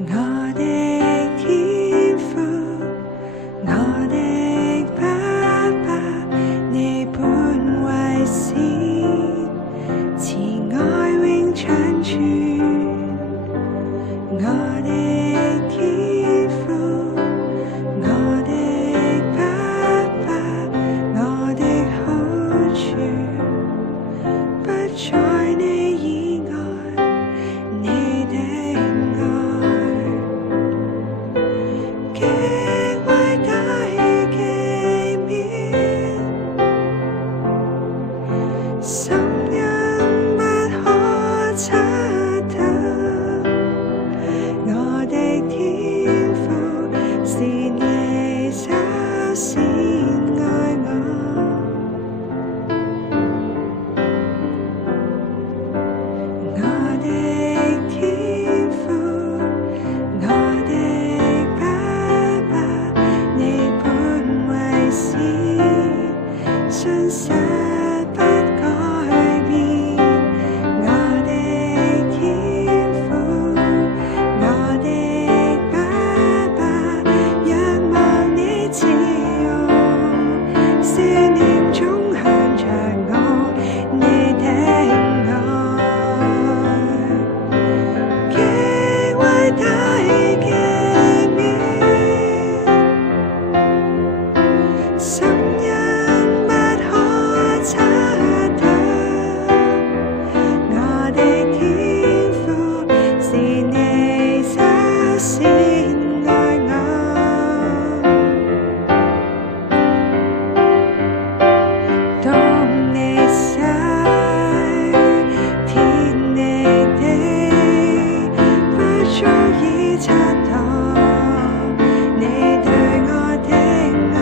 我的天父，我的爸爸，你本為善，慈愛永長存。我的天父，我的爸爸，我的好處不在你以外，你的極偉大奇妙，深恩不可測透。我的天父是你首先愛我，我的天父，我的你本為善，信實不改變。我的天父，我的爸爸，仰望你慈容，思念中向着我，你的愛極偉大奇妙，深恩不可測透。我的天父是你首先愛我，當你逝，天地不足以測度你對我的愛，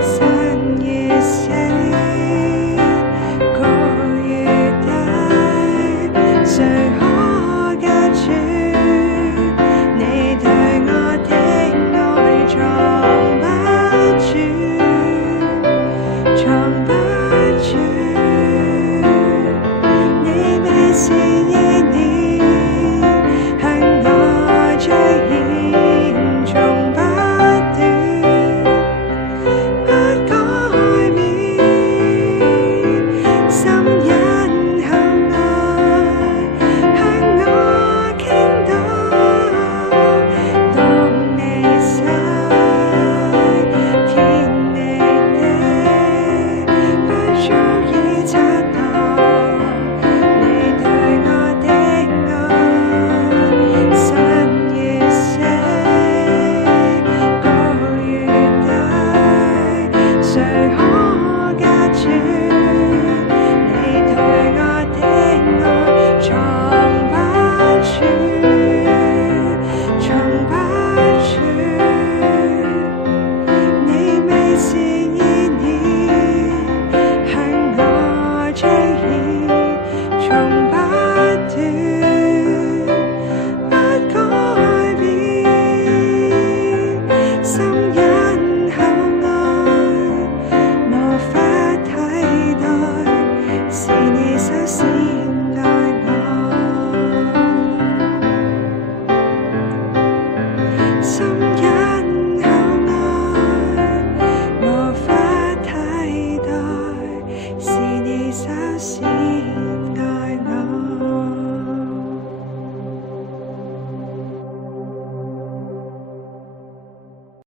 生與死，高與低，誰可隔絕你對我的愛，藏不住，藏不住，你美善意念向我彰顯，從不斷不改變，深恩厚愛向我傾倒，當你逝，天地不足以測度你對我的愛，生與死，高與低，誰可隔絕你對我的愛，藏不住，藏不住，你美善意念向我彰顯，從不斷不改變，深恩厚愛無法替代，是你首先愛我，深恩厚愛無法替代，是你首先